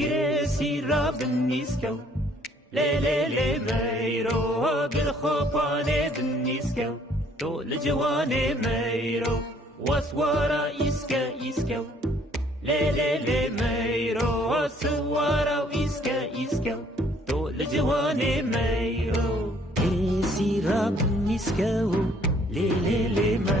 سيرا بالنسكو لي لي لي ميرو بالخوباني بالنسكو تو الجواني ميرو وسوارا يسكا يسكو لي لي لي ميرو سوارا ويسكا يسكو تو الجواني ميرو سيرا بالنسكو لي لي لي ميرو